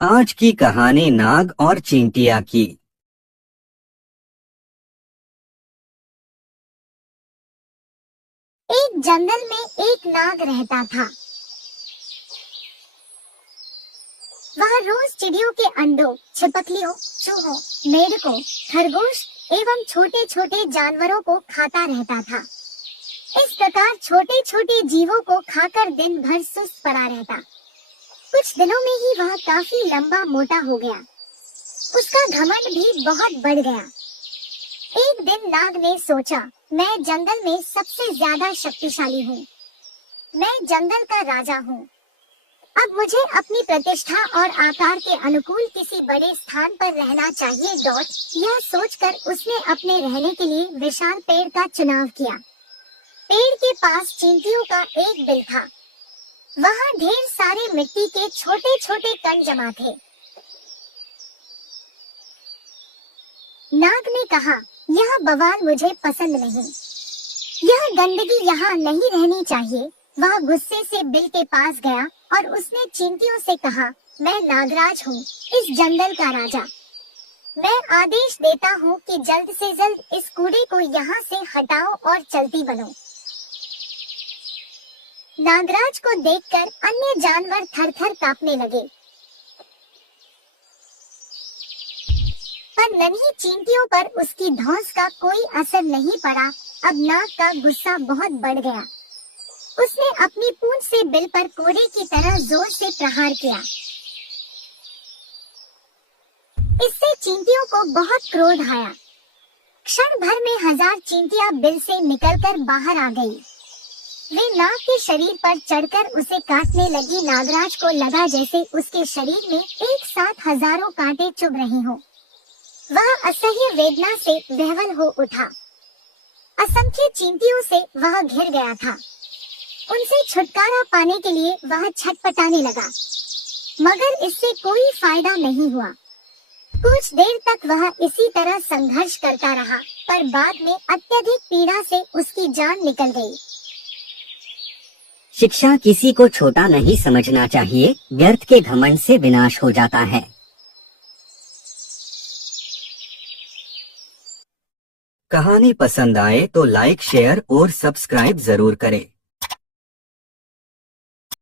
आज की कहानी नाग और चींटिया की। एक जंगल में एक नाग रहता था। वह रोज चिड़ियों के अंडों, छिपकलियों, चूहों, मेंढकों, खरगोश एवं छोटे छोटे जानवरों को खाता रहता था। इस प्रकार छोटे छोटे जीवों को खाकर दिन भर सुस्त पड़ा रहता। कुछ दिनों में ही वह काफी लंबा मोटा हो गया। उसका घमंड भी बहुत बढ़ गया। एक दिन नाग ने सोचा, मैं जंगल में सबसे ज्यादा शक्तिशाली हूँ। मैं जंगल का राजा हूँ। अब मुझे अपनी प्रतिष्ठा और आकार के अनुकूल किसी बड़े स्थान पर रहना चाहिए। यह सोचकर उसने अपने रहने के लिए विशाल पेड़ का चुनाव किया। पेड़ के पास चींटियों का एक बिल था। वहाँ ढेर सारे मिट्टी के छोटे छोटे कण जमा थे। नाग ने कहा, यह बवाल मुझे पसंद नहीं। यह गंदगी यहाँ नहीं रहनी चाहिए। वह गुस्से से बिल के पास गया और उसने चींटियों से कहा, मैं नागराज हूँ, इस जंगल का राजा। मैं आदेश देता हूँ कि जल्द से जल्द इस कूड़े को यहाँ से हटाओ और चलती बनो। नागराज को देखकर अन्य जानवर थर-थर कांपने लगे, पर नन्ही चींटियों पर उसकी धौंस का कोई असर नहीं पड़ा। अब नाग का गुस्सा बहुत बढ़ गया। उसने अपनी पूंछ से बिल पर कोड़े की तरह जोर से प्रहार किया। इससे चींटियों को बहुत क्रोध आया। क्षण भर में 1000 चींटियां बिल से निकलकर बाहर आ गई। वे नाग के शरीर पर चढ़कर उसे काटने लगी। नागराज को लगा जैसे उसके शरीर में एक साथ हजारों कांटे चुभ रहे हों। वह असह्य वेदना से विह्वल हो उठा। असंख्य चींटियों से वह घिर गया था। उनसे छुटकारा पाने के लिए वह छटपटाने लगा, मगर इससे कोई फायदा नहीं हुआ। कुछ देर तक वह इसी तरह संघर्ष करता रहा, पर बाद में अत्यधिक पीड़ा से उसकी जान निकल गई। शिक्षा किसी को छोटा नहीं समझना चाहिए। व्यर्थ के घमंड से विनाश हो जाता है। कहानी पसंद आए तो लाइक, शेयर और सब्सक्राइब जरूर करें।